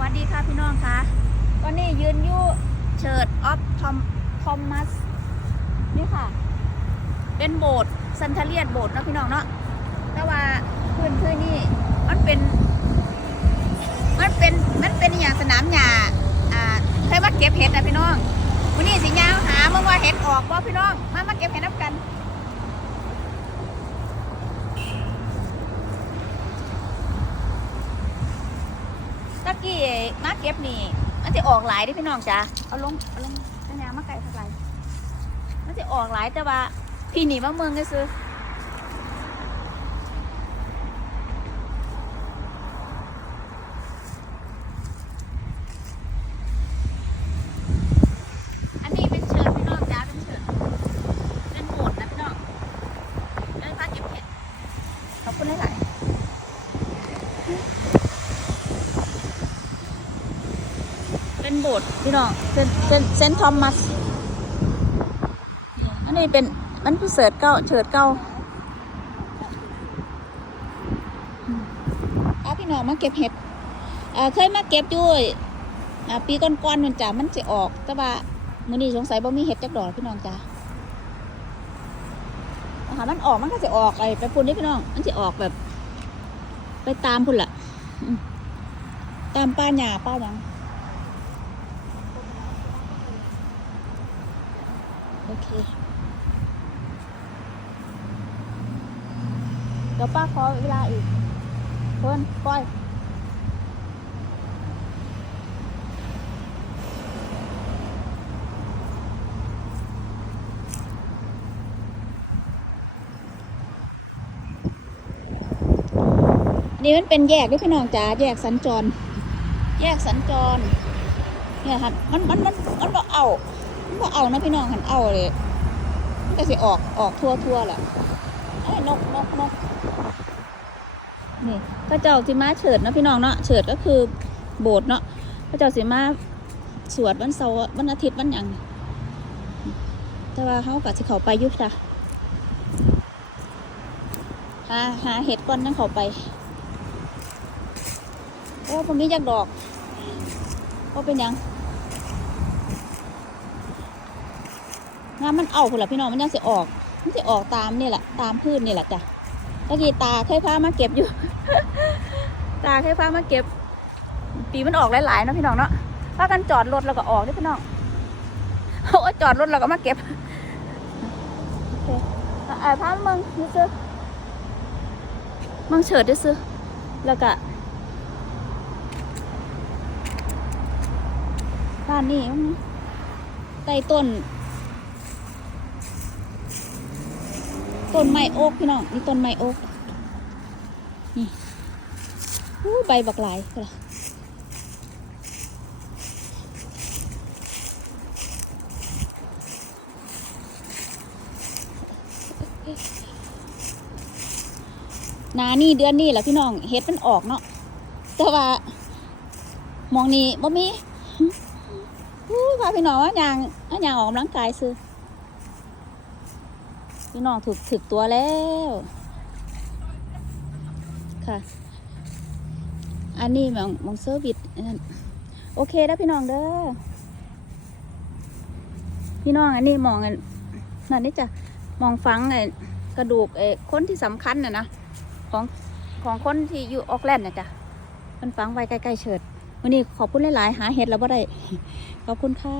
วัสดีค่ะพี่น้องคะตอนนี้ยืนอยู่เชิดออฟทอมทอมมัสนี่ค่ะ เป็นโบสถ์ซันทาเลียนโบสถ์นะพี่น้องเนาะแต่ว่าพื้นพื้นนี่มันเป็น มันเป็นมันเป็นอย่างสนามหญ้าอ่าใช่ว่าเก็บเห็ดนะพี่น้องวันนี้สิยาวหาเมื่อว่าเห็ดออกบ่พี่น้องมามาเก็บเห็ดนับ กี้มาเก็บนี่ มันจะออกหลายเด้พี่น้องจ้ะเอาลงเอาลงสัญญามาไกลเท่าไหร่มันจะออกหลายแต่ว่า พี่หนีมาเมืองก็ซื้ออันนี้เป็นเชิญพี่น้องจ้าเป็นเชิญเป็นหมดนะพี่น้องเดินพาเก็บเห็ดขอบคุณหลายๆ เป็นโบสถ์พี่น้องเป็นเป็นเซนต์ทอมัสนี่อันนี้เป็นมันคือเสิร์ตเก้าเฉิดเก้าเอาพี่น้องมาเก็บเห็ดเคยมาเก็บอยู่ปีก่อนๆมันจ้ะมันจะออก แต่ว่ามื้อนี้สงสัยบ่มีเห็ดจักดอกพี่น้องจ้ะอาหารมันออกมันก็จะออกไอ้ไปพุ่นนี่พี่น้อง มันจะออกแบบ ไปตามพุ่นล่ะตามป้าหญ้าป้าหยัง โอเค เดี๋ยวป้าขอเวลาอีกเพิ่นปล่อยนี่มันเป็นแยกด้วยพี่น้องจ๋าแยกสัญจร แยกสัญจร เนี่ยค่ะมันมันมันมันบ่เอา บ่เอานะพี่น้องหันเอาเลยมันก็สิออกออกทั่วทั่วๆแหละไอ้นกนกนกนี่พระเจ้าสิมาเฉิดเนาะพี่น้องเนาะเฉิดก็คือโบสถ์เนาะพระเจ้าสิมาสวดวันเสาร์วันอาทิตย์วันหยังแต่ว่าเขาก็สิเขาไปยุบจ้ะหาหาเห็ดก่อนนั่งเขาไปโอ้พวกนี้ยักดอกก็เป็นยัง งานมันเอาคนละพี่น้องมันยังสิออก มันสิออกตามนี่แหละ ตามพืชนี่แหละจ้ะตะกี้ตาเคยพามาเก็บอยู่ ตาเคยพามาเก็บ ปีมันออกหลายๆเนาะพี่น้องเนาะพากันจอดรถแล้วก็ออกด้อพี่น้องโอ้จอดรถแล้วก็มาเก็บโอเคอะอ่าพามึงนี่ซื้อมึงเฉิดด้วยซื้อแล้วก็บ้านนี่มันใต้ต้น ต้นไม้โอ๊กพี่น้องนี่ต้นไม้โอ๊กนี่อู้ใบบักหลายนล่ะหนานี่เดือนนี้แหละพี่น้องเฮ็ดมันออกเนาะแต่ว่ามองนี่บ่มีอู้พาพี่น้องว่ายางว่ายางออกกำลังกายซื้อ พี่น้องถึกถึกตัวแล้ว ค่ะ อันนี้มองมองเซอร์วิสโอเคแล้วพี่น้องเด้อ พี่น้องอันนี้มองอันนั่นนี่จะมองฟังไอ้กระดูกไอ้คนที่สำคัญน่ะนะของของคนที่อยู่ออกแลนด์น่ะจ้ะมันฝังไว้ใกล้ๆเฉิดวันนี้ขอบคุณหลายๆหาเห็ดแล้วบ่ได้ ขอบคุณค่ะ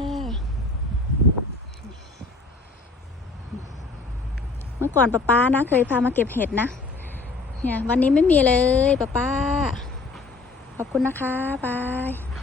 เมื่อ ก่อนป้าป้านะ เคยพามาเก็บเห็ดนะเนี่ยวันนี้ไม่มีเลยป้าป้าขอบคุณนะคะบาย